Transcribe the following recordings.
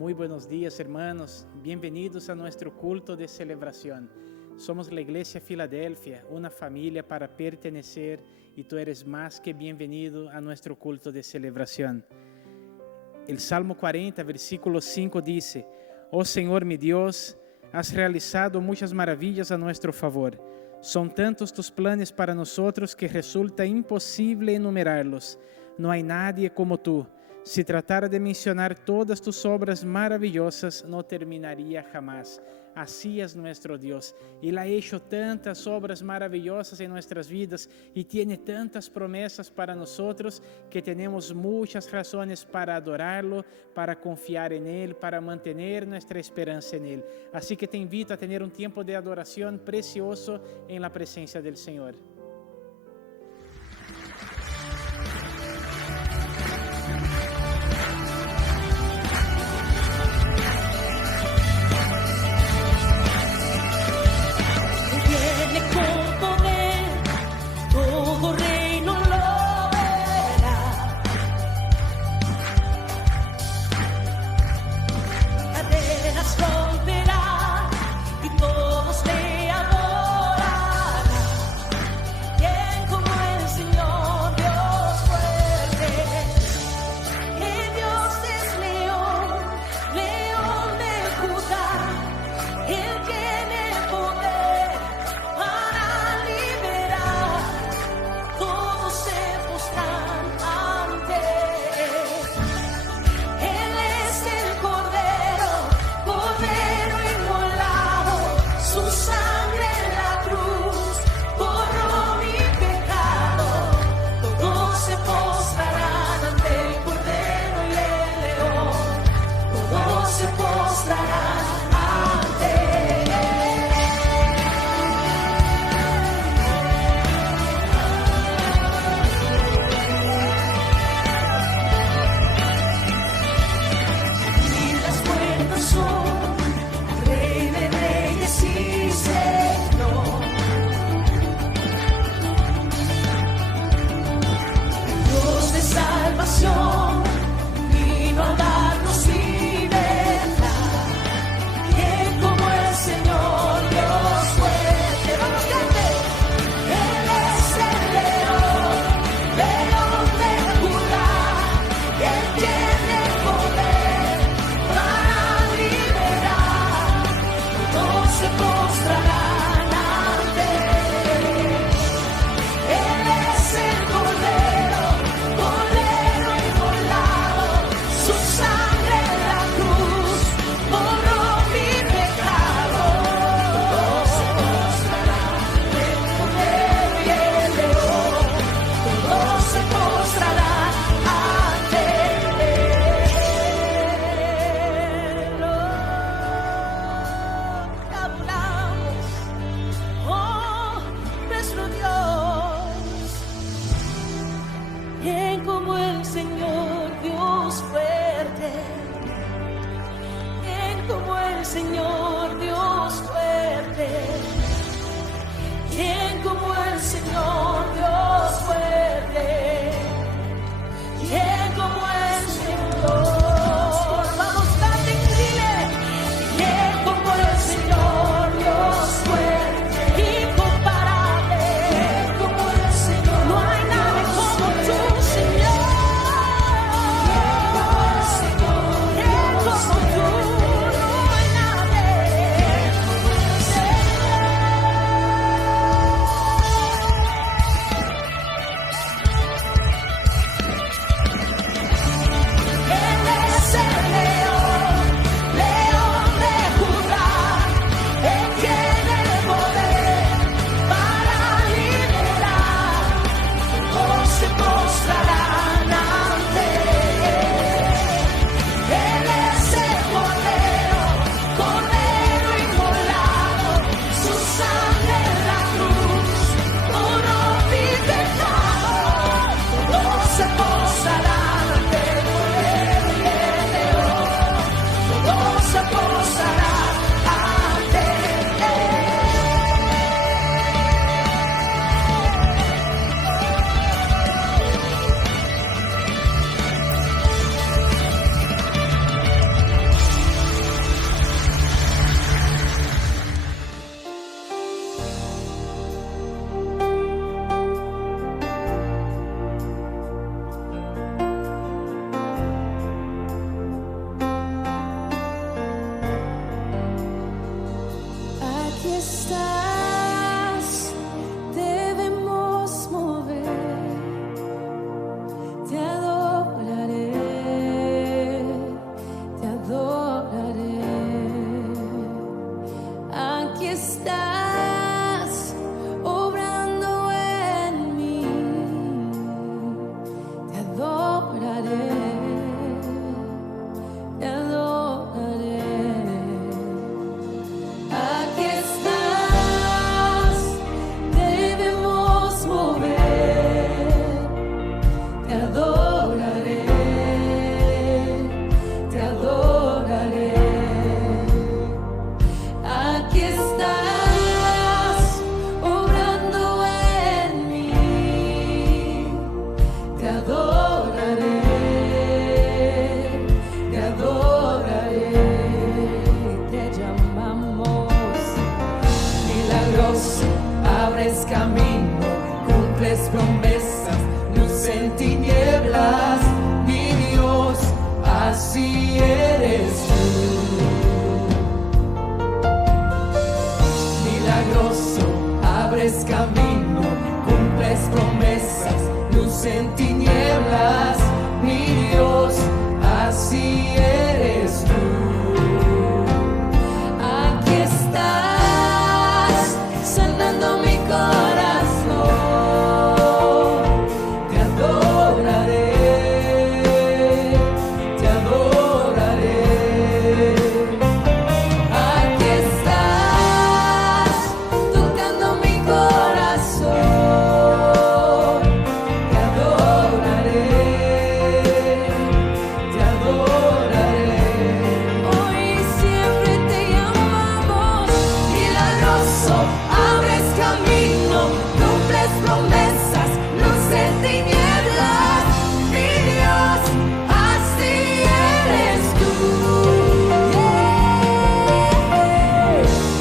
Muy buenos días, hermanos. Bienvenidos a nuestro culto de celebración. Somos la Iglesia Filadelfia, una familia para pertenecer, y tú eres más que bienvenido a nuestro culto de celebración. El Salmo 40, versículo 5 dice: Oh Señor mi Dios, has realizado muchas maravillas a nuestro favor. Son tantos tus planes para nosotros que resulta imposible enumerarlos. No hay nadie como tú. Si tratara de mencionar todas tus obras maravillosas, no terminaría jamás. Así es nuestro Dios. Él ha hecho tantas obras maravillosas en nuestras vidas y tiene tantas promesas para nosotros que tenemos muchas razones para adorarlo, para confiar en Él, para mantener nuestra esperanza en Él. Así que te invito a tener un tiempo de adoración precioso en la presencia del Señor. te adoraré. Aquí estás, debemos mover, te adoraré, te adoraré. Aquí estás, obrando en mí, te adoraré, te adoraré. Te llamamos milagroso, abres camino, cumples promesas, luz en tinieblas, mi Dios, así eres tú. Milagroso, abres camino, cumples promesas, luz en tinieblas, mi Dios, así eres tú. Aquí estás, sanando mi corazón, te adoraré, te adoraré. Aquí estás, tocando mi corazón, te adoraré, te adoraré. Hoy siempre te llamamos milagroso, abres camino, cumples promesas, luz en tinieblas, mi Dios, así eres tú.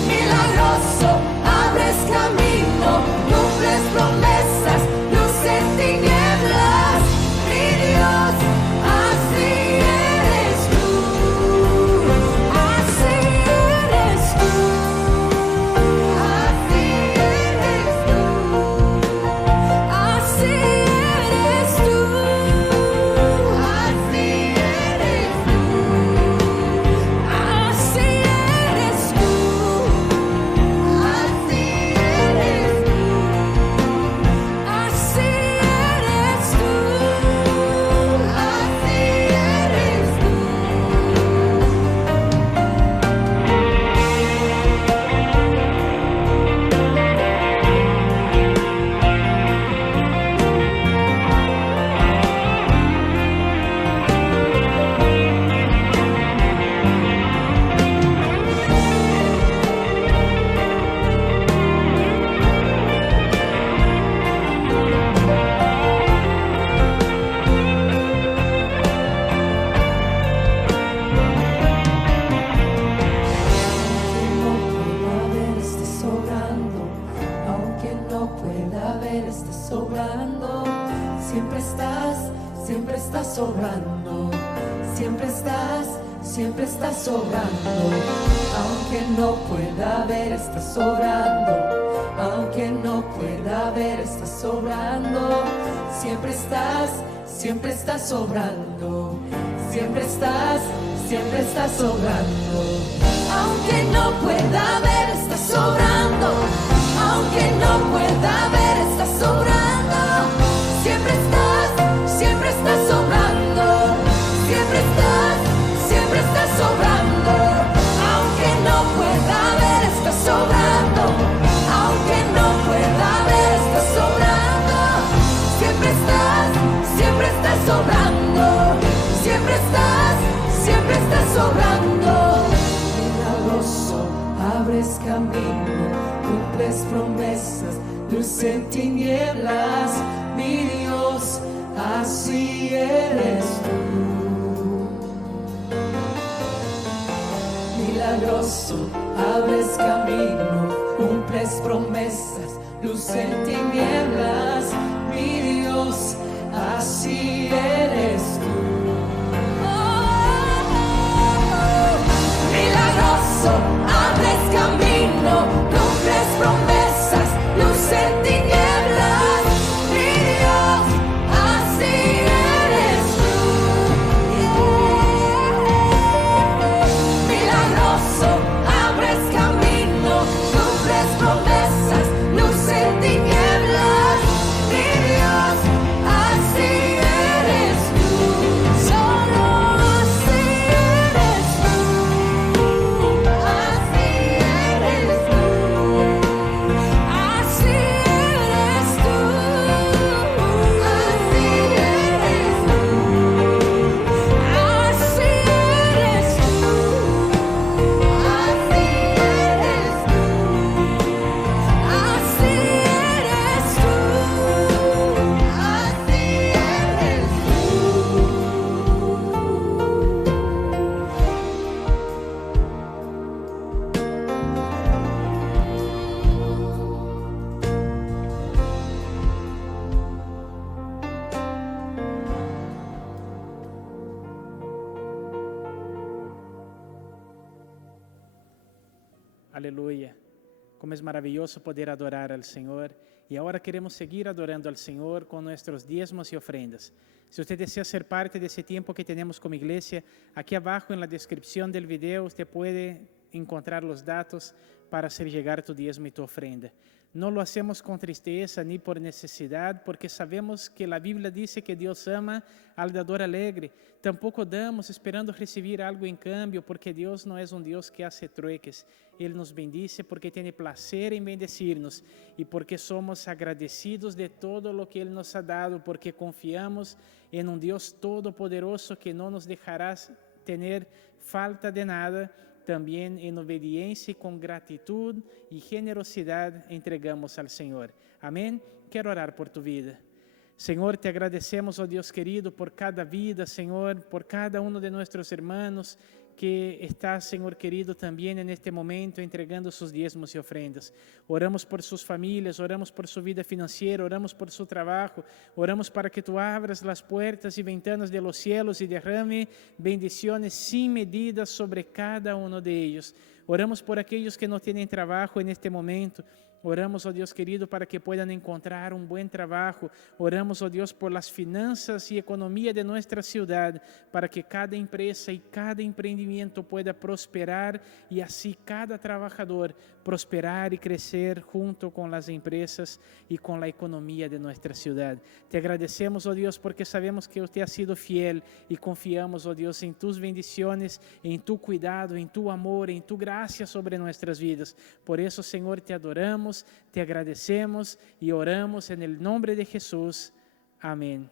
Milagroso, abres camino, cumples promesas, luz en tinieblas, mi Dios, así eres tú. Así eres tú. Así eres tú. Así eres tú. Así eres tú. Así eres tú. Así eres tú. Así eres tú. Así eres tú. Aunque no pueda ver, estés sobrando. Siempre estás sobrando. Siempre estás sobrando. Aunque no pueda ver, estás sobrando. Aunque no pueda ver, estás sobrando. Siempre estás sobrando. Siempre estás sobrando. Aunque no pueda ver, estás sobrando. Aunque no pueda ver, estás sobrando. Siempre estás sobrando. Siempre estás sobrando. Aunque no pueda ver, estás sobrando. Aunque no pueda ver, estás sobrando. Siempre estás sobrando. Siempre estás sobrando. Milagroso, abres camino, cumples promesas, luz en tinieblas, mi Dios, así eres tú. Milagroso, abres camino, cumples promesas, luz en tinieblas, mi Dios, así eres tú. Milagroso, abres camino, cumples promesas, luz en tinieblas, mi Dios, así eres tú. Milagroso, abres camino, cumples promesas, luz en tinieblas, mi Dios, así eres. Aleluya. Como es maravilloso poder adorar al Señor. Y ahora queremos seguir adorando al Señor con nuestros diezmos y ofrendas. Si usted desea ser parte de ese tiempo que tenemos como iglesia, aquí abajo en la descripción del video usted puede encontrar los datos para hacer llegar tu diezmo y tu ofrenda. No lo hacemos con tristeza ni por necesidad, porque sabemos que la Biblia dice que Dios ama al dador alegre. Tampoco damos esperando recibir algo en cambio, porque Dios no es un Dios que hace trueques. Él nos bendice porque tiene placer en bendecirnos y porque somos agradecidos de todo lo que Él nos ha dado, porque confiamos en un Dios todopoderoso que no nos dejará tener falta de nada. También en obediencia y con gratitud y generosidad entregamos al Señor. Amén. Quiero orar por tu vida. Señor, te agradecemos, oh Dios querido, por cada vida, Señor, por cada uno de nuestros hermanos que está, Señor querido, también en este momento entregando sus diezmos y ofrendas. Oramos por sus familias, oramos por su vida financiera, oramos por su trabajo, oramos para que tú abras las puertas y ventanas de los cielos y derrame bendiciones sin medidas sobre cada uno de ellos. Oramos por aquellos que no tienen trabajo en este momento. Oramos, oh Dios querido, para que puedan encontrar un buen trabajo. Oramos, oh Dios, por las finanzas y economía de nuestra ciudad, para que cada empresa y cada emprendimiento pueda prosperar y así cada trabajador prosperar y crecer junto con las empresas y con la economía de nuestra ciudad. Te agradecemos, oh Dios, porque sabemos que usted ha sido fiel y confiamos, oh Dios, en tus bendiciones, en tu cuidado, en tu amor, en tu gracia sobre nuestras vidas. Por eso, Señor, te adoramos, te agradecemos y oramos en el nombre de Jesús. Amén.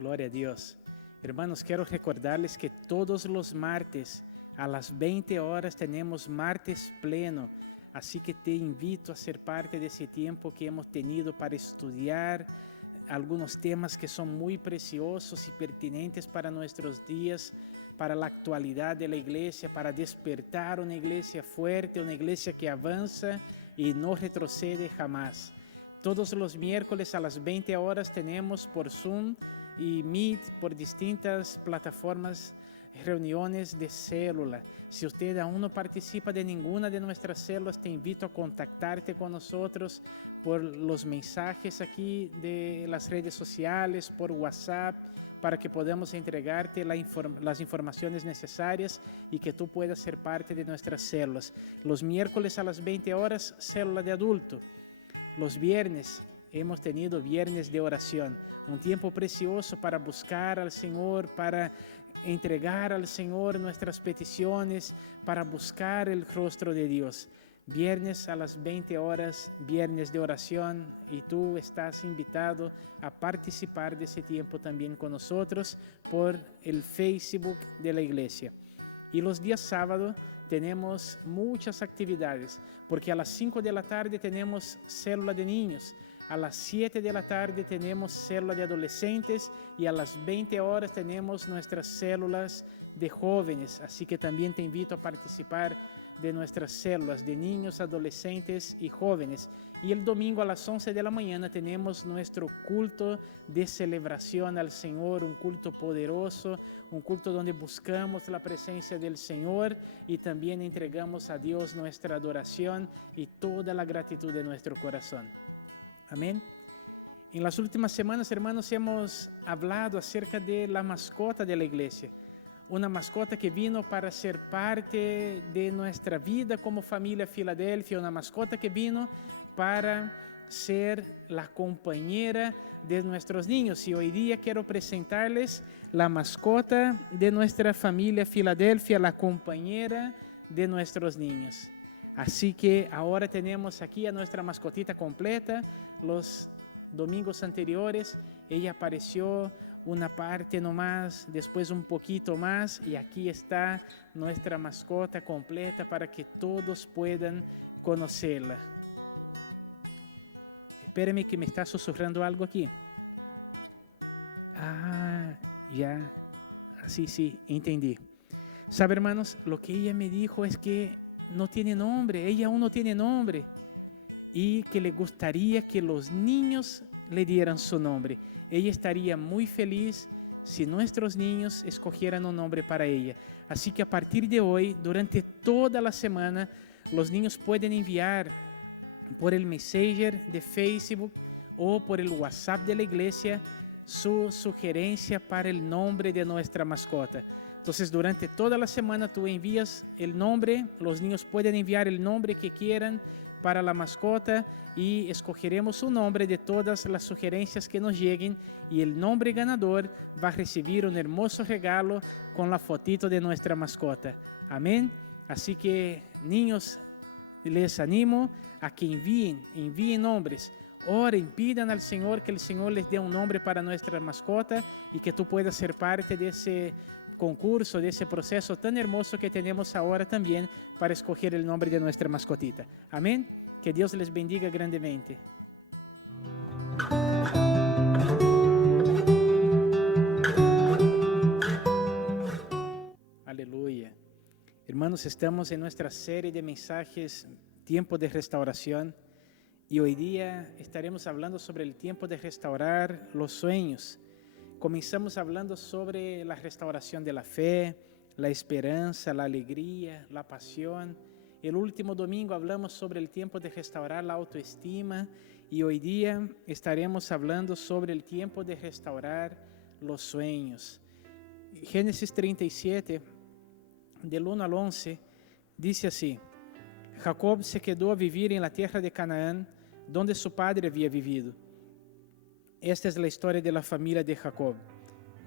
Gloria a Dios. Hermanos, quiero recordarles que todos los martes a las 20 horas tenemos martes pleno. Así que te invito a ser parte de ese tiempo que hemos tenido para estudiar algunos temas que son muy preciosos y pertinentes para nuestros días, para la actualidad de la iglesia, para despertar una iglesia fuerte, una iglesia que avanza y no retrocede jamás. Todos los miércoles a las 20 horas tenemos por Zoom y Meet, por distintas plataformas, reuniones de célula. Si usted aún no participa de ninguna de nuestras células, te invito a contactarte con nosotros por los mensajes aquí de las redes sociales, por WhatsApp, para que podamos entregarte las informaciones necesarias y que tú puedas ser parte de nuestras células. Los miércoles a las 20 horas, célula de adulto. Los viernes hemos tenido viernes de oración, un tiempo precioso para buscar al Señor, para entregar al Señor nuestras peticiones, para buscar el rostro de Dios. Viernes a las 20 horas, viernes de oración, y tú estás invitado a participar de ese tiempo también con nosotros por el Facebook de la iglesia. Y los días sábados tenemos muchas actividades, porque a las 5 de la tarde tenemos célula de niños, a las 7 de la tarde tenemos célula de adolescentes y a las 20 horas tenemos nuestras células de jóvenes. Así que también te invito a participar de nuestras células de niños, adolescentes y jóvenes. Y el domingo a las 11 de la mañana tenemos nuestro culto de celebración al Señor, un culto poderoso, un culto donde buscamos la presencia del Señor y también entregamos a Dios nuestra adoración y toda la gratitud de nuestro corazón. Amén. En las últimas semanas, hermanos, hemos hablado acerca de la mascota de la iglesia. Una mascota que vino para ser parte de nuestra vida como familia Filadelfia, una mascota que vino para ser la compañera de nuestros niños. Y hoy día quiero presentarles la mascota de nuestra familia Filadelfia, la compañera de nuestros niños. Así que ahora tenemos aquí a nuestra mascotita completa. Los domingos anteriores ella apareció una parte nomás, después un poquito más, y aquí está nuestra mascota completa para que todos puedan conocerla. Espéreme que me está susurrando algo aquí. Ah, ya. Sí, entendí. ¿Sabe, hermanos? Lo que ella me dijo es que no tiene nombre, ella aún no tiene nombre. y que le gustaría que los niños le dieran su nombre. Ella estaría muy feliz si nuestros niños escogieran un nombre para ella. Así que a partir de hoy, durante toda la semana, los niños pueden enviar por el Messenger de Facebook o por el WhatsApp de la iglesia su sugerencia para el nombre de nuestra mascota. Entonces, durante toda la semana tú envías el nombre, los niños pueden enviar el nombre que quieran para la mascota y escogeremos un nombre de todas las sugerencias que nos lleguen y el nombre ganador va a recibir un hermoso regalo con la fotito de nuestra mascota. Amén. Así que, niños, les animo a que envíen nombres. Oren, pidan al Señor que el Señor les dé un nombre para nuestra mascota y que tú puedas ser parte de ese concurso, de ese proceso tan hermoso que tenemos ahora también para escoger el nombre de nuestra mascotita. Amén. Que Dios les bendiga grandemente. Aleluya. Hermanos, estamos en nuestra serie de mensajes Tiempo de Restauración. Y hoy día estaremos hablando sobre el tiempo de restaurar los sueños. Comenzamos hablando sobre la restauración de la fe, la esperanza, la alegría, la pasión. El último domingo hablamos sobre el tiempo de restaurar la autoestima y hoy día estaremos hablando sobre el tiempo de restaurar los sueños. Génesis 37, del 1 al 11, dice así: Jacob se quedó a vivir en la tierra de Canaán, donde su padre había vivido. Esta es la historia de la familia de Jacob.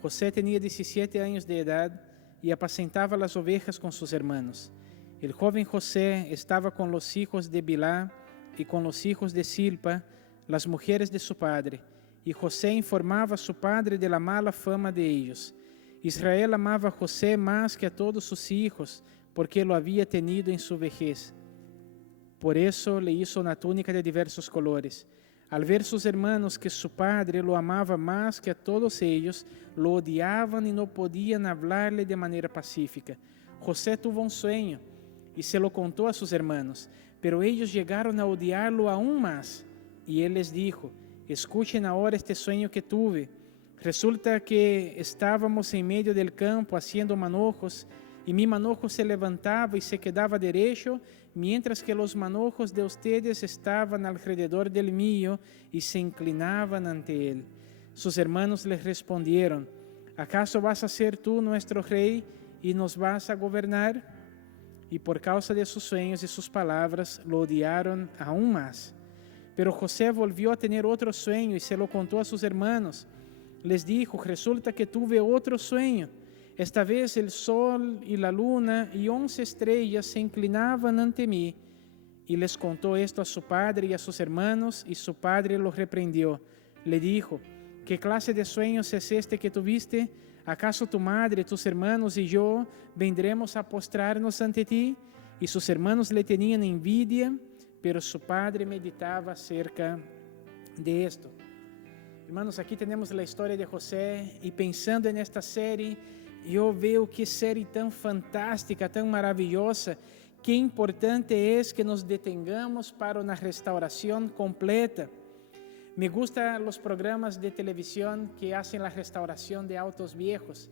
José tenía 17 años de edad y apacentaba las ovejas con sus hermanos. El joven José estaba con los hijos de Bilhá y con los hijos de Silpa, las mujeres de su padre, y José informaba a su padre de la mala fama de ellos. Israel amaba a José más que a todos sus hijos, porque lo había tenido en su vejez. Por eso le hizo una túnica de diversos colores. Al ver sus hermanos que su padre lo amaba más que a todos ellos, lo odiaban y no podían hablarle de manera pacífica. José tuvo un sueño y se lo contó a sus hermanos, pero ellos llegaron a odiarlo aún más. Y él les dijo: escuchen ahora este sueño que tuve. Resulta que estábamos en medio del campo haciendo manojos, y mi manojo se levantaba y se quedaba derecho, mientras que los manojos de ustedes estaban alrededor del mío y se inclinaban ante él. Sus hermanos les respondieron: ¿acaso vas a ser tú nuestro rey y nos vas a gobernar? Y por causa de sus sueños y sus palabras lo odiaron aún más. Pero José volvió a tener otro sueño y se lo contó a sus hermanos. Les dijo: resulta que tuve otro sueño. Esta vez el sol y la luna y 11 estrellas se inclinaban ante mí. Y les contó esto a su padre y a sus hermanos, y su padre los reprendió. Le dijo: ¿qué clase de sueños es este que tuviste? ¿Acaso tu madre, tus hermanos y yo vendremos a postrarnos ante ti? Y sus hermanos le tenían envidia, pero su padre meditaba acerca de esto. Hermanos, aquí tenemos la historia de José, y pensando en esta serie, eu vejo que série tão fantástica, tão maravilhosa, que importante é que nos detengamos para uma restauração completa. Me gustan os programas de televisão que fazem a restauração de autos viejos,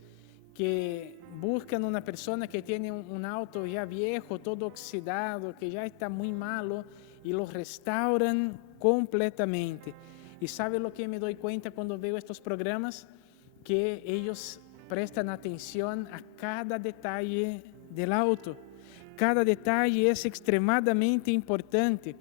que buscam uma pessoa que tem um auto já viejo, todo oxidado, que já está muito malo, e lo restauram completamente. E sabe o que me dou conta quando vejo estes programas? Que eles prestan atención a cada detalle del auto. Cada detalle es extremadamente importante,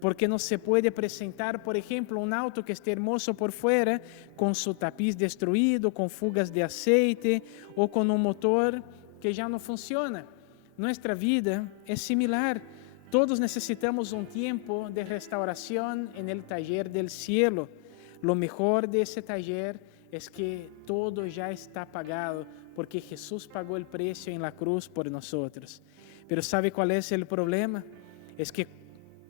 porque no se puede presentar, por ejemplo, un auto que esté hermoso por fuera, con su tapiz destruido, con fugas de aceite, o con un motor que ya no funciona. Nuestra vida es similar. Todos necesitamos un tiempo de restauración en el taller del cielo. Lo mejor de ese taller es que todo ya está pagado, porque Jesús pagó el precio en la cruz por nosotros. Pero ¿sabe cuál es el problema? Es que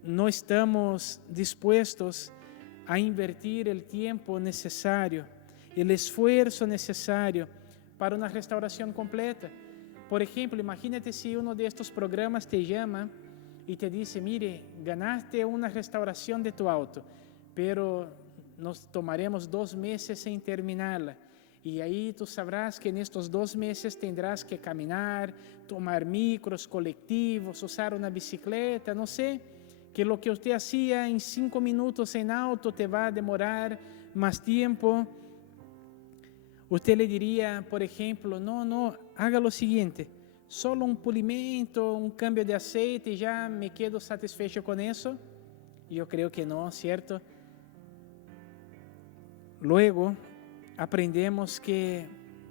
no estamos dispuestos a invertir el tiempo necesario, el esfuerzo necesario para una restauración completa. Por ejemplo, imagínate si uno de estos programas te llama y te dice, mire, ganaste una restauración de tu auto, pero nos tomaremos 2 meses en terminarla. Y ahí tú sabrás que en estos 2 meses tendrás que caminar, tomar micros, colectivos, usar una bicicleta, no sé, que lo que usted hacía en 5 minutos en auto te va a demorar más tiempo. Usted le diría, por ejemplo, no, haga lo siguiente, solo un pulimento, un cambio de aceite y ya me quedo satisfecho con eso. Yo creo que no, ¿cierto? Luego aprendemos que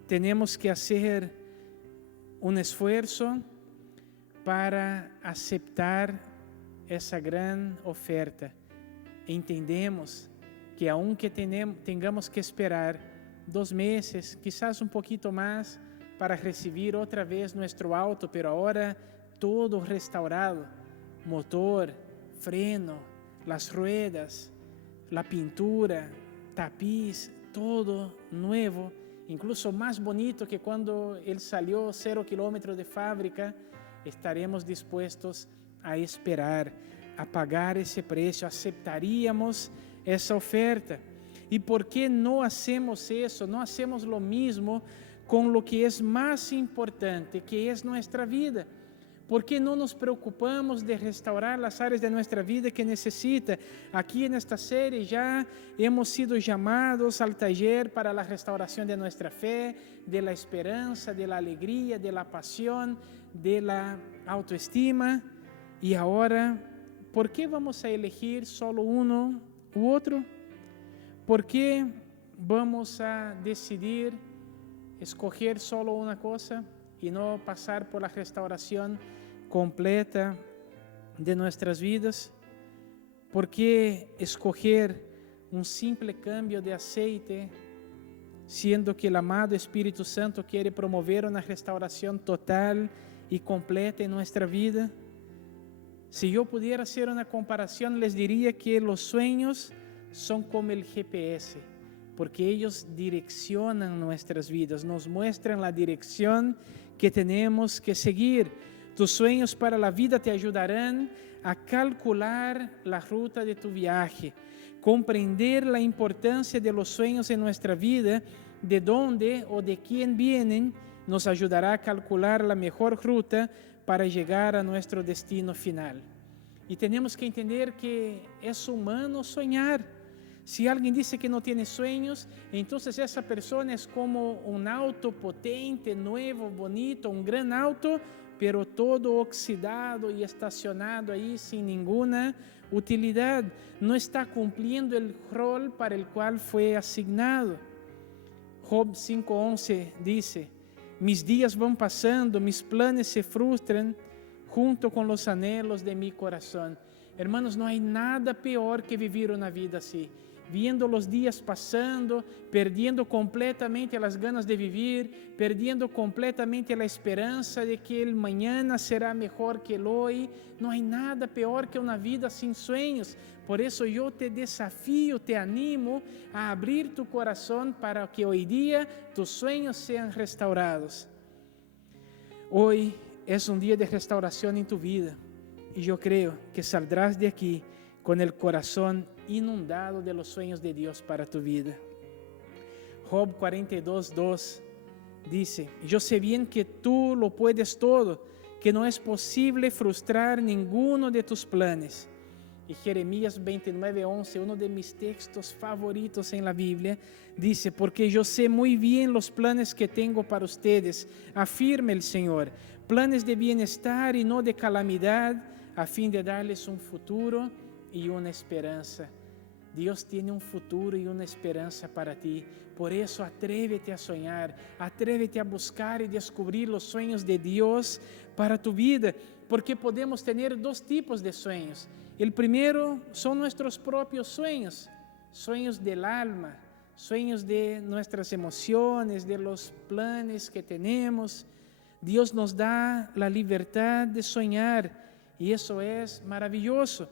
tenemos que hacer un esfuerzo para aceptar esa gran oferta. Entendemos que aunque tengamos que esperar 2 meses, quizás un poquito más, para recibir otra vez nuestro auto, pero ahora todo restaurado, motor, freno, las ruedas, la pintura, tapiz, todo nuevo, incluso más bonito que cuando él salió 0 kilómetros de fábrica. Estaremos dispuestos a esperar, a pagar ese precio, aceptaríamos esa oferta. ¿Y por qué no hacemos eso? No hacemos lo mismo con lo que es más importante, que es nuestra vida. ¿Por qué no nos preocupamos de restaurar las áreas de nuestra vida que necesita? Aquí en esta serie ya hemos sido llamados al taller para la restauración de nuestra fe, de la esperanza, de la alegría, de la pasión, de la autoestima. Y ahora, ¿por qué vamos a elegir solo uno u otro? ¿Por qué vamos a decidir escoger solo una cosa y no pasar por la restauración completa de nuestras vidas? ¿Por qué escoger un simple cambio de aceite, siendo que el amado Espíritu Santo quiere promover una restauración total y completa en nuestra vida? Si yo pudiera hacer una comparación, les diría que los sueños son como el GPS, porque ellos direccionan nuestras vidas, nos muestran la dirección que tenemos que seguir. Tus sueños para la vida te ayudarán a calcular la ruta de tu viaje, comprender la importancia de los sueños en nuestra vida, de dónde o de quién vienen, nos ayudará a calcular la mejor ruta para llegar a nuestro destino final. Y tenemos que entender que es humano soñar. Si alguien dice que no tiene sueños, entonces esa persona es como un auto potente, nuevo, bonito, un gran auto, pero todo oxidado y estacionado ahí sin ninguna utilidad. No está cumpliendo el rol para el cual fue asignado. Job 5:11 dice, mis días van pasando, mis planes se frustran junto con los anhelos de mi corazón. Hermanos, no hay nada peor que vivir una vida así. Viendo los días pasando, perdiendo completamente las ganas de vivir, perdiendo completamente la esperanza de que el mañana será mejor que el hoy. No hay nada peor que una vida sin sueños. Por eso yo te desafío, te animo a abrir tu corazón para que hoy día tus sueños sean restaurados. Hoy es un día de restauración en tu vida y yo creo que saldrás de aquí con el corazón inundado de los sueños de Dios para tu vida. Job 42:2 dice, yo sé bien que tú lo puedes todo, que no es posible frustrar ninguno de tus planes. Y Jeremías 29:11, uno de mis textos favoritos en la Biblia, dice, porque yo sé muy bien los planes que tengo para ustedes, afirma el Señor, planes de bienestar y no de calamidad, a fin de darles un futuro y una esperanza. Dios tiene un futuro y una esperanza para ti. Por eso atrévete a soñar, atrévete a buscar y descubrir los sueños de Dios para tu vida, porque podemos tener 2 tipos de sueños. El primero son nuestros propios sueños, sueños del alma, sueños de nuestras emociones, de los planes que tenemos. Dios nos da la libertad de soñar y eso es maravilloso.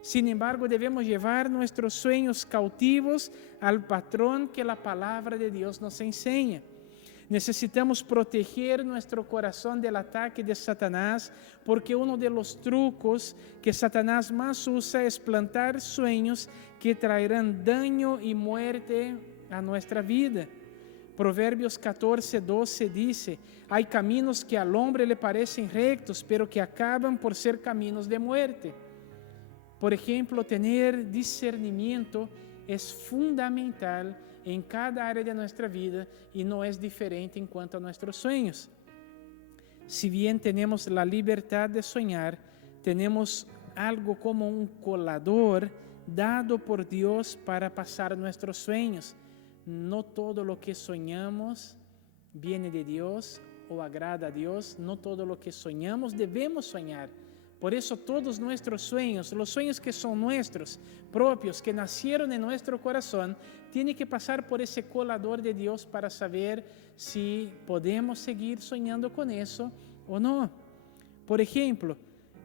Sin embargo, debemos llevar nuestros sueños cautivos al patrón que la palabra de Dios nos enseña. Necesitamos proteger nuestro corazón del ataque de Satanás, porque uno de los trucos que Satanás más usa es plantar sueños que traerán daño y muerte a nuestra vida. Proverbios 14:12 dice: hay caminos que al hombre le parecen rectos, pero que acaban por ser caminos de muerte. Por ejemplo, tener discernimiento es fundamental en cada área de nuestra vida y no es diferente en cuanto a nuestros sueños. Si bien tenemos la libertad de soñar, tenemos algo como un colador dado por Dios para pasar nuestros sueños. No todo lo que soñamos viene de Dios o agrada a Dios. No todo lo que soñamos debemos soñar. Por eso todos nuestros sueños, los sueños que son nuestros, propios, que nacieron en nuestro corazón, tienen que pasar por ese colador de Dios para saber si podemos seguir soñando con eso o no. Por ejemplo,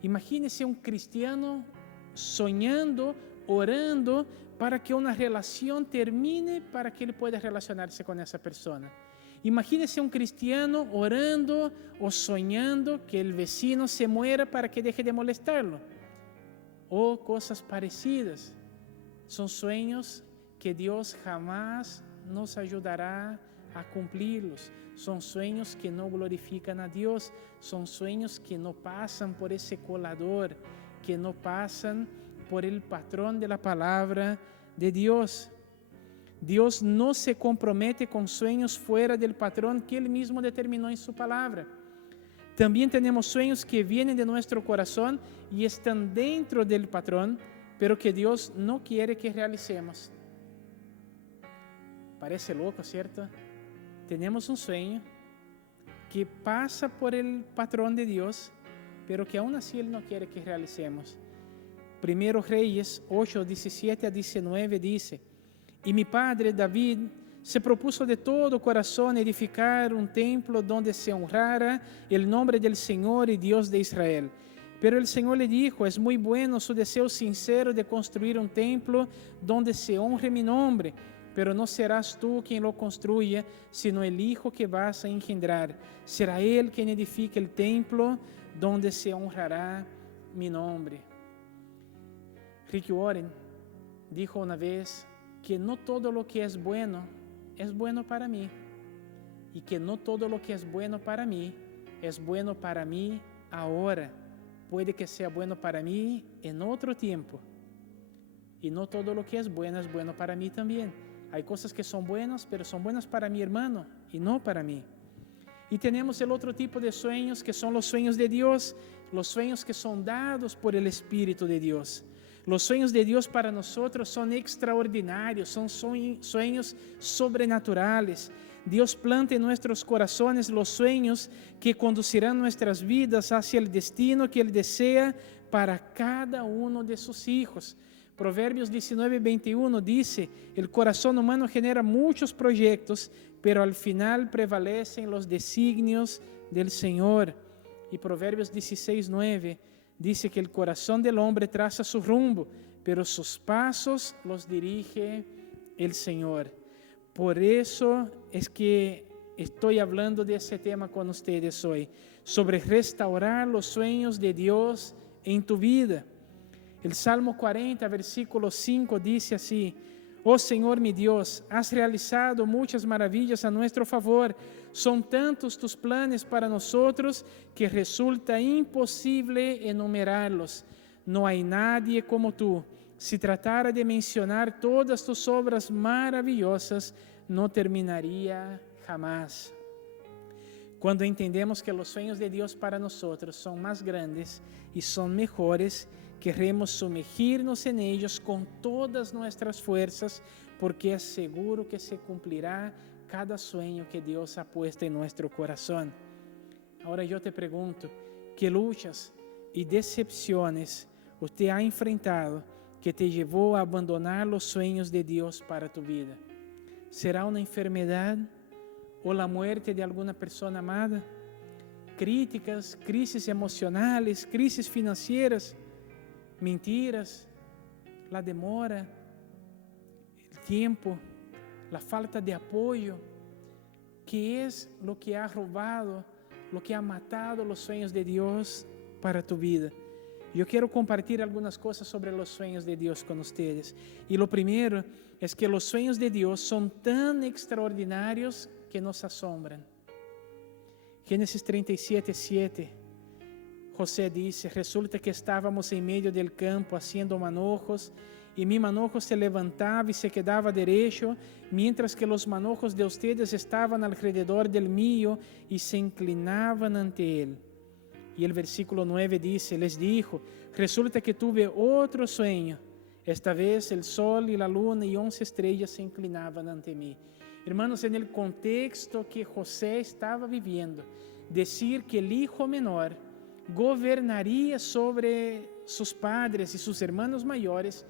imagínese un cristiano soñando, orando, para que una relación termine, para que ele pueda relacionarse con esa persona. Imagínese un cristiano orando o soñando que el vecino se muera para que deje de molestarlo. O cosas parecidas. Son sueños que Dios jamás nos ayudará a cumplirlos. Son sueños que no glorifican a Dios. Son sueños que no pasan por ese colador, que no pasan por el patrón de la palabra de Dios. Dios no se compromete con sueños fuera del patrón que Él mismo determinó en su palabra. También tenemos sueños que vienen de nuestro corazón y están dentro del patrón, pero que Dios no quiere que realicemos. Parece loco, ¿cierto? Tenemos un sueño que pasa por el patrón de Dios, pero que aún así Él no quiere que realicemos. Primero Reyes 8, 17 a 19 dice: y mi padre David se propuso de todo corazón edificar un templo donde se honrara el nombre del Señor y Dios de Israel. Pero el Señor le dijo: es muy bueno su deseo sincero de construir un templo donde se honre mi nombre, pero no serás tú quien lo construya, sino el hijo que vas a engendrar. Será él quien edifique el templo donde se honrará mi nombre. Rick Warren dijo una vez que no todo lo que es bueno para mí, y que no todo lo que es bueno para mí ahora. Puede que sea bueno para mí en otro tiempo, y no todo lo que es bueno para mí también. Hay cosas que son buenas, pero son buenas para mi hermano y no para mí. Y tenemos el otro tipo de sueños, que son los sueños de Dios, los sueños que son dados por el Espíritu de Dios. Los sueños de Dios para nosotros son extraordinarios, son sueños sobrenaturales. Dios planta en nuestros corazones los sueños que conducirán nuestras vidas hacia el destino que Él desea para cada uno de sus hijos. Proverbios 19:21 dice: el corazón humano genera muchos proyectos, pero al final prevalecen los designios del Señor. Y Proverbios 16:9 dice que el corazón del hombre traza su rumbo, pero sus pasos los dirige el Señor. Por eso es que estoy hablando de ese tema con ustedes hoy, sobre restaurar los sueños de Dios en tu vida. El Salmo 40, versículo 5 dice así: oh Señor mi Dios, has realizado muchas maravillas a nuestro favor. Son tantos tus planes para nosotros que resulta imposible enumerarlos. No hay nadie como tú. Si tratara de mencionar todas tus obras maravillosas, no terminaría jamás. Cuando entendemos que los sueños de Dios para nosotros son más grandes y son mejores, queremos sumergirnos en ellos con todas nuestras fuerzas, porque es seguro que se cumplirá cada sueño que Dios ha puesto en nuestro corazón. Ahora yo te pregunto, ¿qué luchas y decepciones usted ha enfrentado que te llevó a abandonar los sueños de Dios para tu vida? ¿Será una enfermedad o la muerte de alguna persona amada? Críticas, crisis emocionales, crisis financieras, mentiras, la demora, el tiempo, la falta de apoyo. ¿qué es lo que ha robado, lo que ha matado los sueños de Dios para tu vida? Yo quiero compartir algunas cosas sobre los sueños de Dios con ustedes. Y lo primero es que los sueños de Dios son tan extraordinarios que nos asombran. Génesis 37:7, José dice: resulta que estábamos en medio del campo haciendo manojos, y mi manojo se levantaba y se quedaba derecho, mientras que los manojos de ustedes estaban alrededor del mío y se inclinaban ante él. Y el versículo 9 dice: les dijo, resulta que tuve otro sueño. Esta vez el sol y la luna y 11 estrellas se inclinaban ante mí. Hermanos, en el contexto que José estaba viviendo, decir que el hijo menor gobernaría sobre sus padres y sus hermanos mayores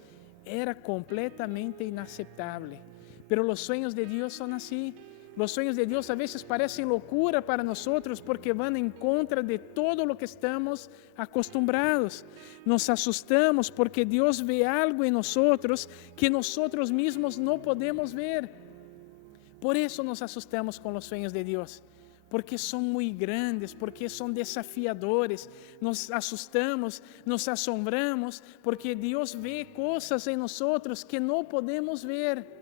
era completamente inaceptable. Pero los sueños de Dios son así. Los sueños de Dios a veces parecen locura para nosotros porque van en contra de todo lo que estamos acostumbrados. Nos asustamos porque Dios ve algo en nosotros que nosotros mismos no podemos ver. Por eso nos asustamos con los sueños de Dios, porque son muy grandes, porque son desafiadores. Nos asustamos, nos asombramos, porque Dios ve cosas en nosotros que no podemos ver.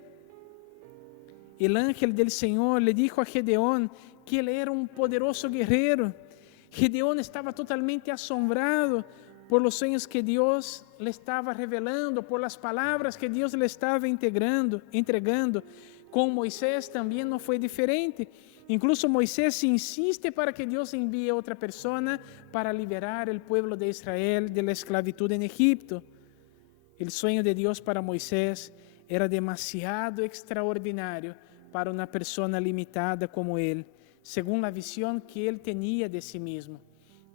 El ángel del Señor le dijo a Gedeón que él era un poderoso guerrero. Gedeón estaba totalmente asombrado por los sueños que Dios le estaba revelando, por las palabras que Dios le estaba entregando. Con Moisés también no fue diferente. Incluso Moisés insiste para que Dios envíe a otra persona para liberar el pueblo de Israel de la esclavitud en Egipto. El sueño de Dios para Moisés era demasiado extraordinario para una persona limitada como él, según la visión que él tenía de sí mismo.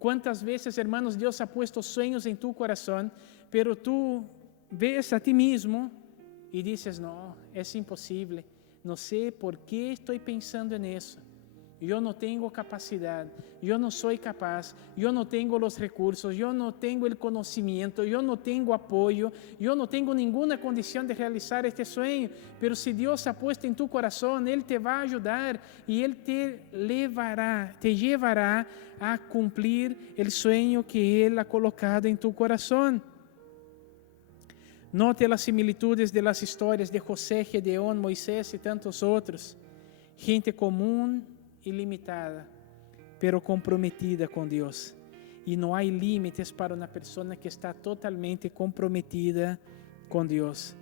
¿Cuántas veces, hermanos, Dios ha puesto sueños en tu corazón, pero tú ves a ti mismo y dices: no, es imposible, no sé por qué estoy pensando en eso? Yo no tengo capacidad, yo no soy capaz, yo no tengo los recursos, yo no tengo el conocimiento, yo no tengo apoyo, yo no tengo ninguna condición de realizar este sueño. Pero si Dios ha puesto en tu corazón, Él te va a ayudar y Él te llevará a cumplir el sueño que Él ha colocado en tu corazón. Note las similitudes de las historias de José, Gedeón, Moisés y tantos otros. Gente común y limitada, pero comprometida con Dios. Y no hay límites para una persona que está totalmente comprometida con Dios.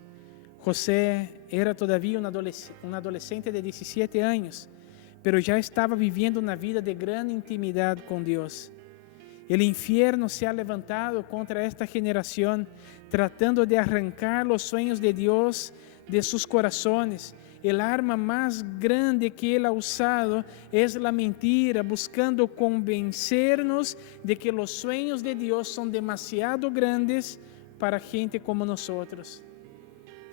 José era todavía un adolescente de 17 años, pero ya estaba viviendo una vida de gran intimidad con Dios. El infierno se ha levantado contra esta generación, tratando de arrancar los sueños de Dios de sus corazones. El arma más grande que Él ha usado es la mentira, buscando convencernos de que los sueños de Dios son demasiado grandes para gente como nosotros.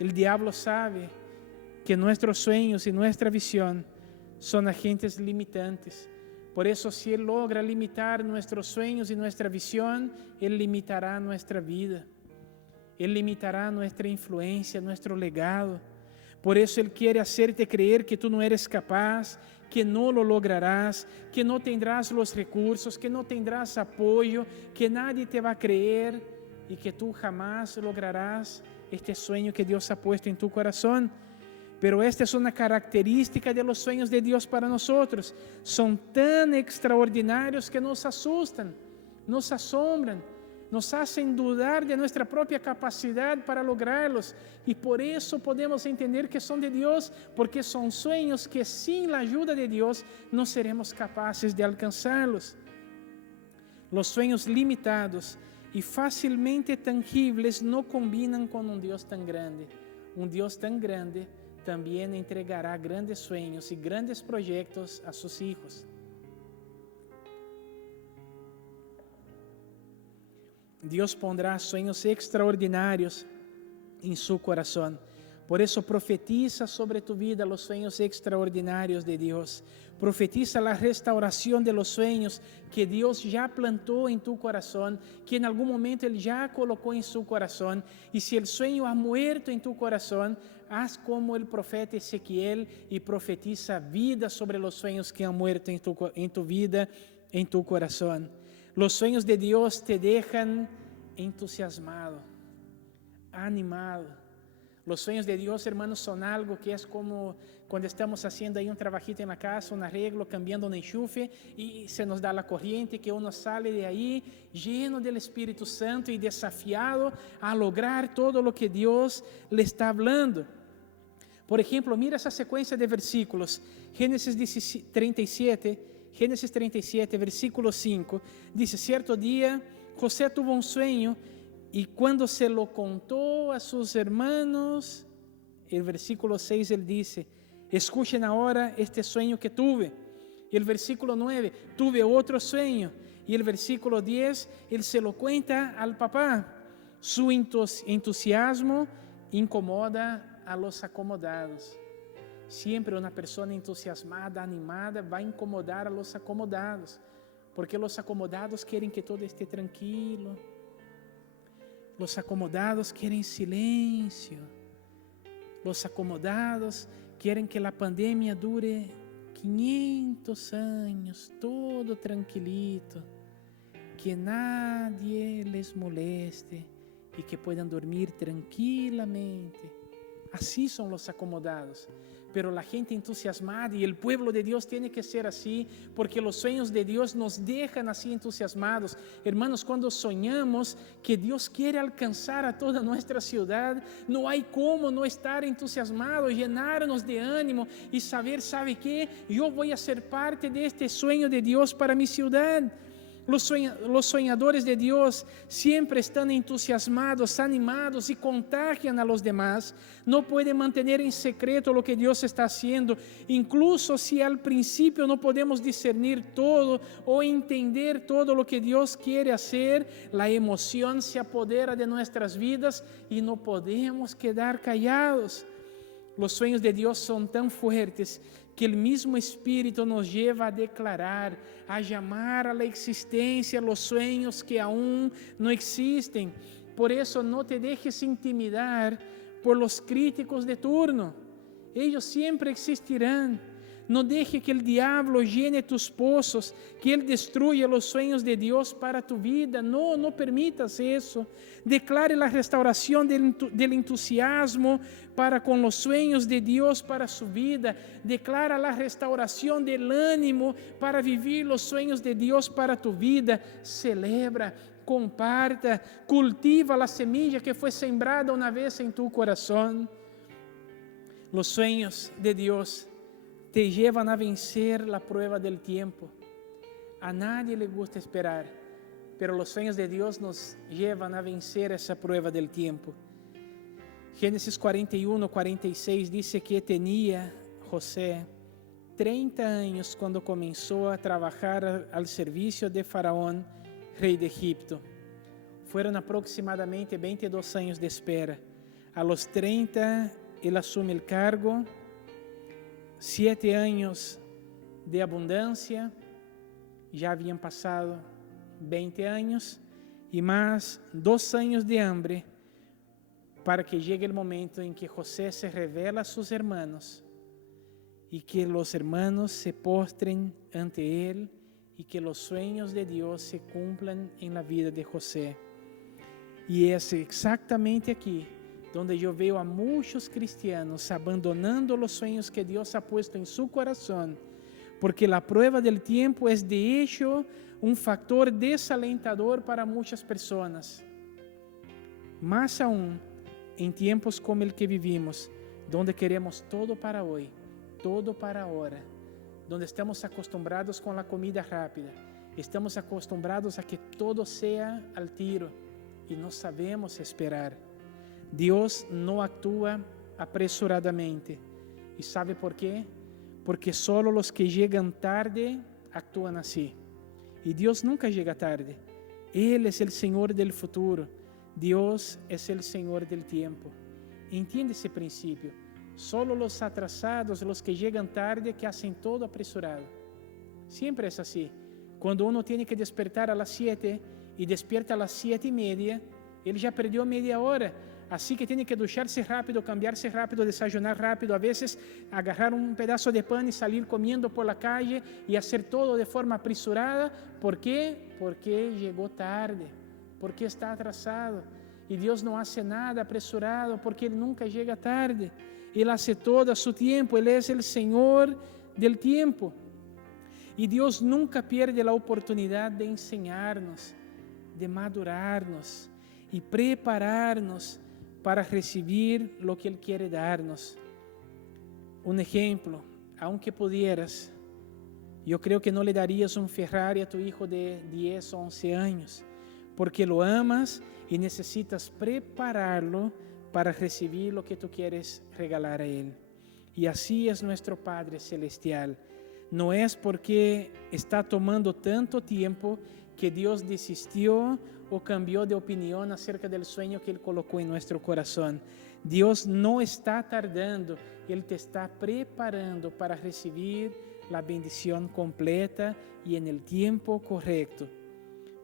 El diablo sabe que nuestros sueños y nuestra visión son agentes limitantes. Por eso, si Él logra limitar nuestros sueños y nuestra visión, Él limitará nuestra vida. Él limitará nuestra influencia, nuestro legado. Por eso Él quiere hacerte creer que tú no eres capaz, que no lo lograrás, que no tendrás los recursos, que no tendrás apoyo, que nadie te va a creer y que tú jamás lograrás este sueño que Dios ha puesto en tu corazón. Pero esta es una característica de los sueños de Dios para nosotros. Son tan extraordinarios que nos asustan, nos asombran, nos hacen dudar de nuestra propia capacidad para lograrlos. Y por eso podemos entender que son de Dios, porque son sueños que sin la ayuda de Dios no seremos capaces de alcanzarlos. Los sueños limitados y fácilmente tangibles no combinan con un Dios tan grande. Un Dios tan grande también entregará grandes sueños y grandes proyectos a sus hijos. Dios pondrá sueños extraordinarios en su corazón, Por eso profetiza sobre tu vida los sueños extraordinarios de Dios. Profetiza la restauración de los sueños que Dios ya plantó en tu corazón, que en algún momento Él ya colocó en su corazón. Y si el sueño ha muerto en tu corazón, haz como el profeta Ezequiel y profetiza vida sobre los sueños que han muerto en tu vida, en tu corazón. Los sueños de Dios te dejan entusiasmado, animado. Los sueños de Dios, hermanos, son algo que es como cuando estamos haciendo ahí un trabajito en la casa, un arreglo, cambiando un enchufe y se nos da la corriente, que uno sale de ahí lleno del Espíritu Santo y desafiado a lograr todo lo que Dios le está hablando. Por ejemplo, mira esa secuencia de versículos. Génesis 37, versículo 5, dice: cierto día José tuvo un sueño y cuando se lo contó a sus hermanos, el versículo 6 él dice: escuchen ahora este sueño que tuve. Y el versículo 9, tuve otro sueño. Y el versículo 10, él se lo cuenta al papá. Su entusiasmo incomoda a los acomodados. Siempre una persona entusiasmada, animada, va a incomodar a los acomodados. Porque los acomodados quieren que todo esté tranquilo. Los acomodados quieren silencio. Los acomodados quieren que la pandemia dure 500 años, todo tranquilito, que nadie les moleste y que puedan dormir tranquilamente. Así son los acomodados. Pero la gente entusiasmada y el pueblo de Dios tiene que ser así, porque los sueños de Dios nos dejan así entusiasmados. Hermanos, cuando soñamos que Dios quiere alcanzar a toda nuestra ciudad, no hay cómo no estar entusiasmados, llenarnos de ánimo y saber, ¿sabe qué? Yo voy a ser parte de este sueño de Dios para mi ciudad. Los soñadores de Dios siempre están entusiasmados, animados y contagian a los demás. No pueden mantener en secreto lo que Dios está haciendo, incluso si al principio no podemos discernir todo o entender todo lo que Dios quiere hacer. La emoción se apodera de nuestras vidas y no podemos quedar callados. Los sueños de Dios son tan fuertes que el mismo Espíritu nos lleva a declarar, a llamar a la existencia los sueños que aún no existen. Por eso no te dejes intimidar por los críticos de turno. Ellos siempre existirán. No deje que el diablo llene tus pozos, que él destruya los sueños de Dios para tu vida. No permitas eso. Declare la restauración del entusiasmo para con los sueños de Dios para su vida. Declara la restauración del ánimo para vivir los sueños de Dios para tu vida. Celebra, comparta, cultiva la semilla que fue sembrada una vez en tu corazón. Los sueños de Dios te llevan a vencer la prueba del tiempo. A nadie le gusta esperar, pero los sueños de Dios nos llevan a vencer esa prueba del tiempo. Génesis 41, 46 dice que tenía José 30 años cuando comenzó a trabajar al servicio de Faraón, rey de Egipto. Fueron aproximadamente 22 años de espera. A los 30 él asume el cargo. 7 años de abundancia, ya habían pasado 20 años y más 2 años de hambre para que llegue el momento en que José se revela a sus hermanos y que los hermanos se postren ante él y que los sueños de Dios se cumplan en la vida de José. Y es exactamente aquí donde yo veo a muchos cristianos abandonando los sueños que Dios ha puesto en su corazón, porque la prueba del tiempo es de hecho un factor desalentador para muchas personas. Más aún en tiempos como el que vivimos, donde queremos todo para hoy, todo para ahora, donde estamos acostumbrados con la comida rápida, estamos acostumbrados a que todo sea al tiro y no sabemos esperar. Dios no actúa apresuradamente. ¿Y sabe por qué? Porque solo los que llegan tarde actúan así. Y Dios nunca llega tarde. Él es el Señor del futuro. Dios es el Señor del tiempo. Entiende esse princípio. Solo los atrasados, los que llegan tarde, que hacen todo apresurado. Siempre es así. Cuando uno tiene que despertar a las 7 y despierta a las 7:30, ele já perdeu media hora. Así que tiene que ducharse rápido, cambiarse rápido, desayunar rápido, a veces agarrar un pedazo de pan y salir comiendo por la calle y hacer todo de forma apresurada. ¿Por qué? Porque llegó tarde, porque está atrasado. Y Dios no hace nada apresurado porque Él nunca llega tarde. Él hace todo a su tiempo, Él es el Señor del tiempo. Y Dios nunca pierde la oportunidad de enseñarnos, de madurarnos y prepararnos para recibir lo que Él quiere darnos. Un ejemplo, aunque pudieras, yo creo que no le darías un Ferrari a tu hijo de 10 o 11 años, porque lo amas y necesitas prepararlo para recibir lo que tú quieres regalar a Él. Y así es nuestro Padre Celestial. No es porque está tomando tanto tiempo que Dios desistió o cambió de opinión acerca del sueño que Él colocó en nuestro corazón. Dios no está tardando, Él te está preparando para recibir la bendición completa y en el tiempo correcto.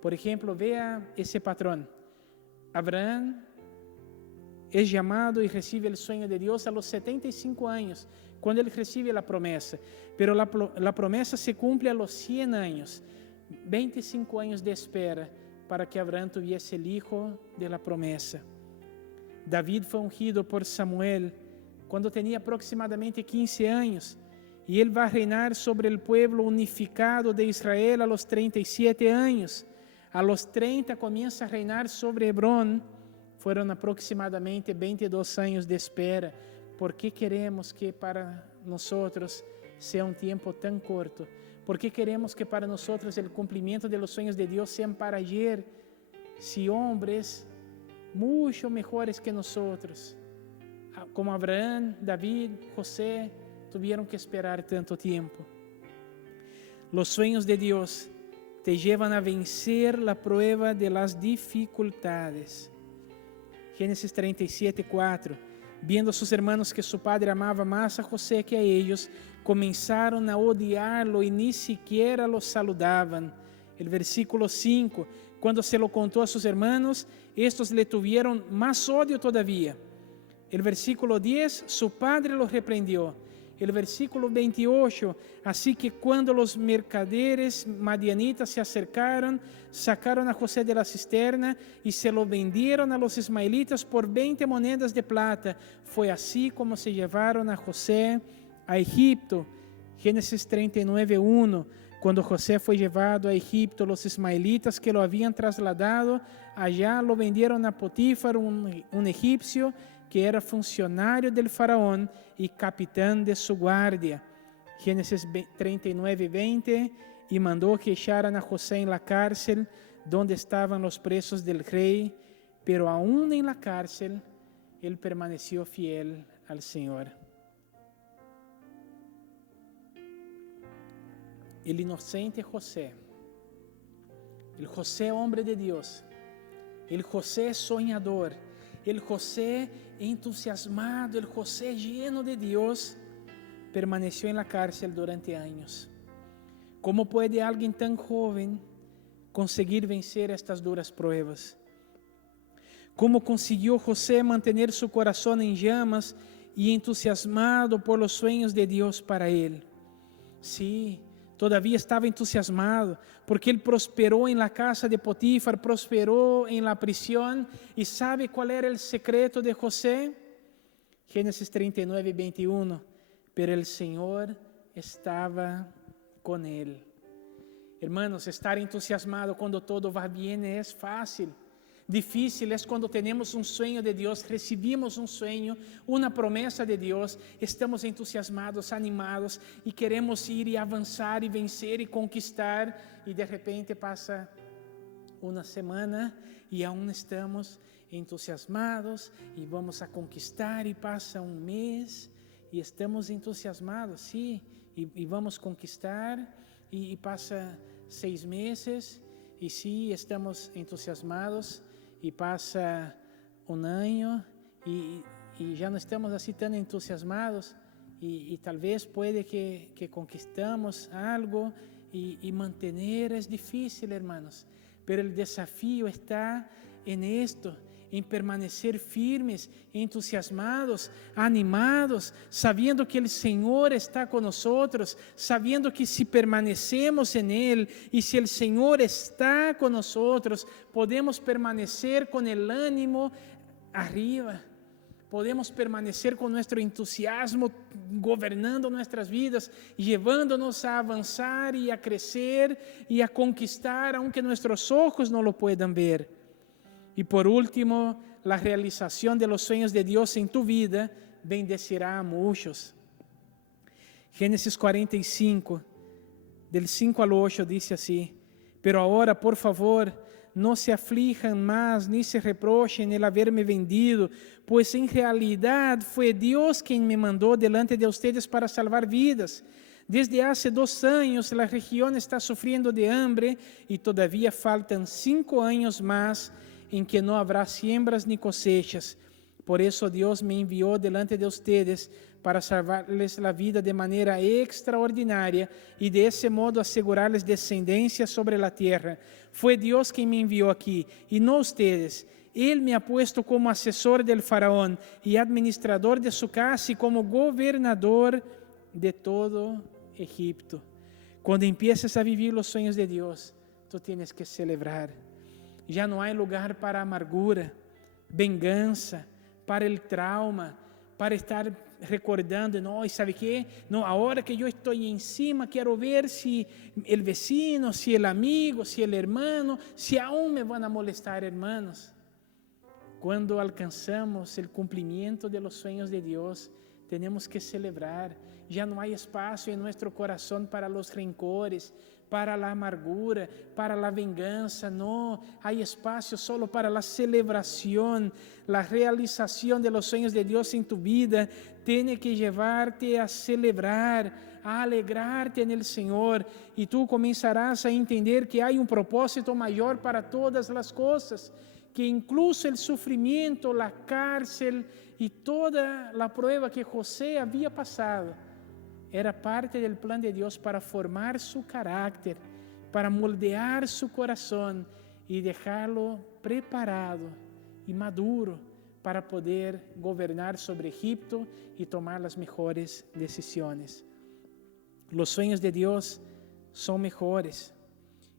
Por ejemplo, vea ese patrón. Abraham es llamado y recibe el sueño de Dios a los 75 años, cuando él recibe la promesa. Pero la promesa se cumple a los 100 años, 25 años de espera para que Abraham tuviese el hijo de la promesa. David fue ungido por Samuel cuando tenía aproximadamente 15 años, y él va a reinar sobre el pueblo unificado de Israel a los 37 años. A los 30 comienza a reinar sobre Hebrón. Fueron aproximadamente 22 años de espera. ¿Por qué queremos que para nosotros sea un tiempo tan corto? ¿Por qué queremos que para nosotros el cumplimiento de los sueños de Dios sean para ayer? Si hombres mucho mejores que nosotros, como Abraham, David, José, tuvieron que esperar tanto tiempo. Los sueños de Dios te llevan a vencer la prueba de las dificultades. Génesis 37:4. Viendo a sus hermanos que su padre amaba más a José que a ellos, comenzaron a odiarlo y ni siquiera lo saludaban. El versículo 5. Cuando se lo contó a sus hermanos, estos le tuvieron más odio todavía. El versículo 10, su padre los reprendió. El versículo 28, así que cuando los mercaderes madianitas se acercaron, sacaron a José de la cisterna y se lo vendieron a los ismaelitas por 20 monedas de plata. Fue así como se llevaron a José a Egipto. Génesis 39:1. Cuando José fue llevado a Egipto, los ismaelitas que lo habían trasladado allá lo vendieron a Potifar, un egipcio que era funcionario del faraón y capitán de su guardia. Génesis 39:20. Y mandó que echaran a José en la cárcel donde estaban los presos del rey, pero aún en la cárcel él permaneció fiel al Señor. El inocente José, el José hombre de Dios, el José soñador, el José entusiasmado, el José lleno de Dios, permaneció en la cárcel durante años. ¿Cómo puede alguien tan joven conseguir vencer estas duras pruebas? ¿Cómo consiguió José mantener su corazón en llamas y entusiasmado por los sueños de Dios para él? Sí, todavía estaba entusiasmado porque él prosperó en la casa de Potifar, prosperó en la prisión. ¿Y sabe cuál era el secreto de José? Génesis 39:21. Pero el Señor estaba con él. Hermanos, estar entusiasmado cuando todo va bien es fácil. Difícil es cuando tenemos un sueño de Dios, recibimos un sueño, una promesa de Dios, estamos entusiasmados, animados y queremos ir y avanzar y vencer y conquistar, y de repente pasa una semana y aún estamos entusiasmados y vamos a conquistar, y pasa un mes y estamos entusiasmados, sí, y vamos conquistar, y pasa 6 meses y sí, estamos entusiasmados, y pasa un año y já não estamos assim tão entusiasmados e talvez puede que conquistamos algo y mantener es difícil, hermanos, pero el desafío está en esto, en permanecer firmes, entusiasmados, animados, sabiendo que el Señor está con nosotros, sabiendo que si permanecemos en Él y si el Señor está con nosotros, podemos permanecer con el ánimo arriba. Podemos permanecer com nosso entusiasmo governando nossas vidas, llevándonos a avançar e a crescer e a conquistar, aunque nossos ojos não lo puedan ver. E por último, a realização de los sueños de Deus em tu vida bendecirá a muitos. Gênesis 45, del 5 al 8, dice assim: Pero ahora, por favor, no se aflijan más ni se reprochen el haberme vendido, pues en realidad fue Dios quien me mandó delante de ustedes para salvar vidas. Desde hace 2 años la región está sufriendo de hambre y todavía faltan 5 años más en que no habrá siembras ni cosechas. Por eso Dios me envió delante de ustedes para salvarles la vida de manera extraordinaria y de ese modo asegurarles descendencia sobre la tierra. Fue Dios quien me envió aquí y no ustedes. Él me ha puesto como asesor del faraón y administrador de su casa y como gobernador de todo Egipto. Cuando empieces a vivir los sueños de Dios, tú tienes que celebrar. Ya no hay lugar para amargura, venganza, para el trauma, para estar recordando, no, ¿y sabe qué? No, ahora que yo estoy encima, quiero ver si el vecino, si el amigo, si el hermano, si aún me van a molestar, hermanos. Cuando alcanzamos el cumplimiento de los sueños de Dios, tenemos que celebrar. Ya no hay espacio en nuestro corazón para los rencores, para la amargura, para la venganza. No, hay espacio solo para la celebración. La realización de los sueños de Dios en tu vida tiene que llevarte a celebrar, a alegrarte en el Señor. Y tú comenzarás a entender que hay un propósito mayor para todas las cosas, que incluso el sufrimiento, la cárcel y toda la prueba que José había pasado era parte del plan de Dios para formar su carácter, para moldear su corazón y dejarlo preparado y maduro para poder gobernar sobre Egipto y tomar las mejores decisiones. Los sueños de Dios son mejores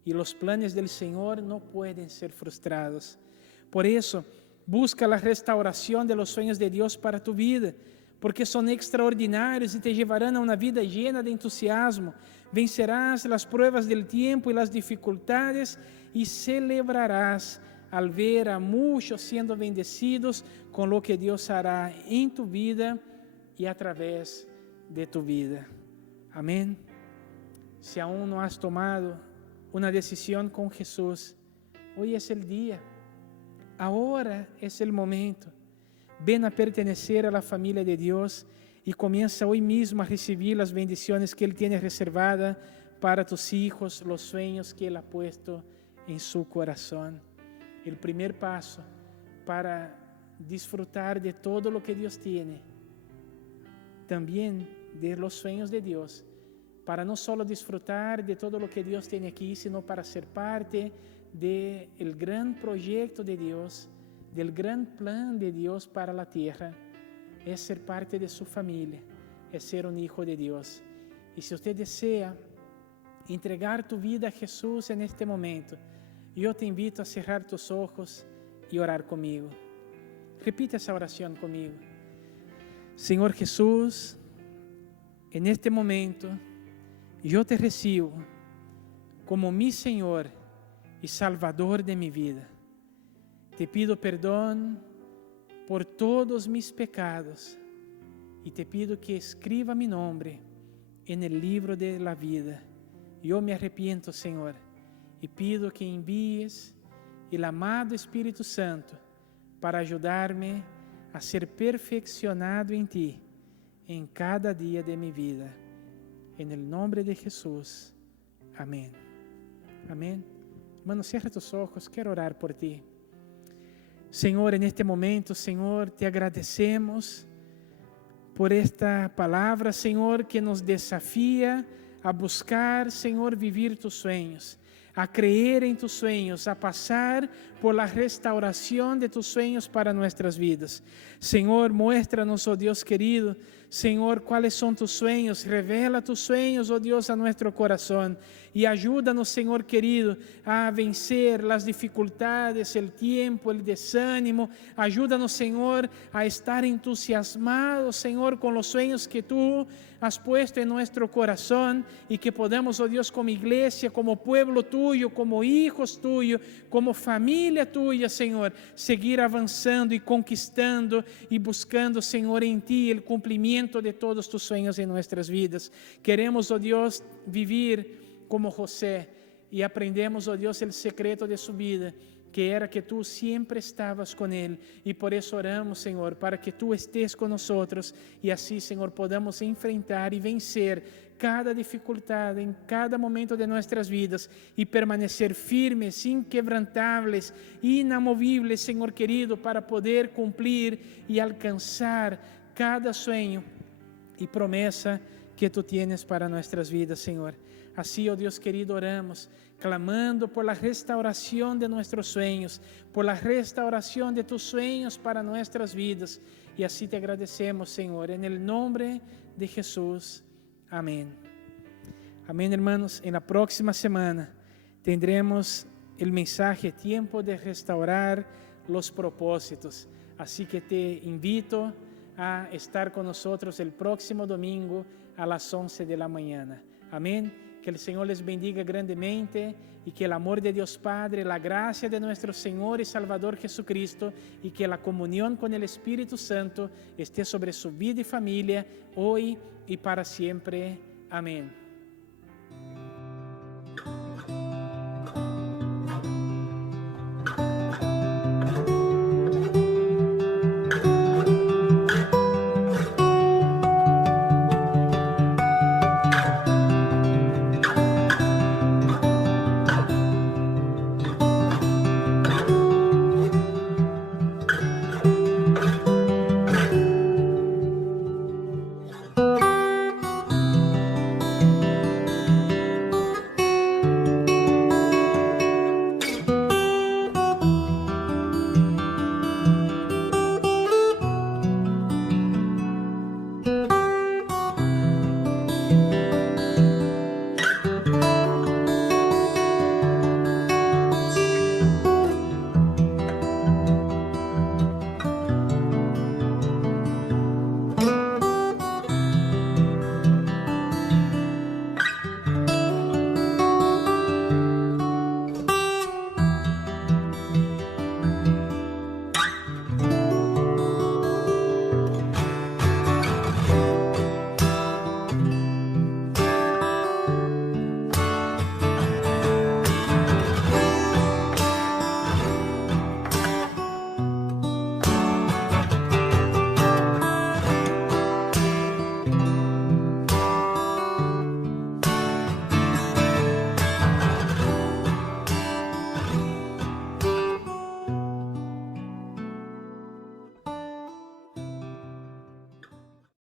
y los planes del Señor no pueden ser frustrados. Por eso, busca la restauración de los sueños de Dios para tu vida, porque son extraordinarios y te llevarán a una vida llena de entusiasmo. Vencerás las pruebas del tiempo y las dificultades y celebrarás al ver a muchos siendo bendecidos con lo que Dios hará en tu vida y a través de tu vida. Amén. Si aún no has tomado una decisión con Jesús, hoy es el día. Ahora es el momento. Ven a pertenecer a la familia de Dios y comienza hoy mismo a recibir las bendiciones que Él tiene reservadas para tus hijos, los sueños que Él ha puesto en su corazón. El primer paso para disfrutar de todo lo que Dios tiene, también de los sueños de Dios, para no solo disfrutar de todo lo que Dios tiene aquí, sino para ser parte del gran proyecto de Dios, del gran plan de Dios para la tierra, es ser parte de su familia, es ser un hijo de Dios. Y si usted desea entregar tu vida a Jesús en este momento, yo te invito a cerrar tus ojos y orar conmigo. Repite esa oración conmigo. Señor Jesús, en este momento yo te recibo como mi Señor y Salvador de mi vida. Te pido perdón por todos mis pecados y te pido que escriba mi nombre en el libro de la vida. Yo me arrepiento, Señor, y pido que envíes el amado Espíritu Santo para ayudarme a ser perfeccionado en ti en cada día de mi vida. En el nombre de Jesús. Amén. Amén. Hermano, cierra tus ojos, quiero orar por ti. Señor, en este momento, Señor, te agradecemos por esta palabra, Señor, que nos desafía a buscar, Señor, vivir tus sueños, a creer en tus sueños, a pasar por la restauración de tus sueños para nuestras vidas. Señor, muéstranos, oh Dios querido, Señor, cuáles son tus sueños, revela tus sueños, oh Dios, a nuestro corazón y ayúdanos, Señor querido, a vencer las dificultades, el tiempo, el desánimo. Ayúdanos, Señor, a estar entusiasmados, Señor, con los sueños que tú has puesto en nuestro corazón y que podamos, oh Dios, como iglesia, como pueblo tuyo, como hijos tuyos, como familia tuya, Señor, seguir avanzando y conquistando y buscando, Señor, en ti el cumplimiento de todos tus sueños en nuestras vidas. Queremos, oh Dios, vivir como José y aprendemos, oh Dios, el secreto de su vida, que era que tú siempre estabas con él, y por eso oramos, Señor, para que tú estés con nosotros y así, Señor, podamos enfrentar y vencer cada dificultad en cada momento de nuestras vidas y permanecer firmes, inquebrantables, inamovibles, Señor querido, para poder cumplir y alcanzar cada sueño y promesa que tú tienes para nuestras vidas, Señor. Así, oh Dios querido, oramos, clamando por la restauración de nuestros sueños, por la restauración de tus sueños para nuestras vidas. Y así te agradecemos, Señor, en el nombre de Jesús. Amén. Amén, hermanos. En la próxima semana tendremos el mensaje Tiempo de restaurar los propósitos. Así que te invito a estar con nosotros el próximo domingo a las 11 de la mañana. Amén. Que el Señor les bendiga grandemente y que el amor de Dios Padre, la gracia de nuestro Señor y Salvador Jesucristo y que la comunión con el Espíritu Santo esté sobre su vida y familia hoy y para siempre. Amén.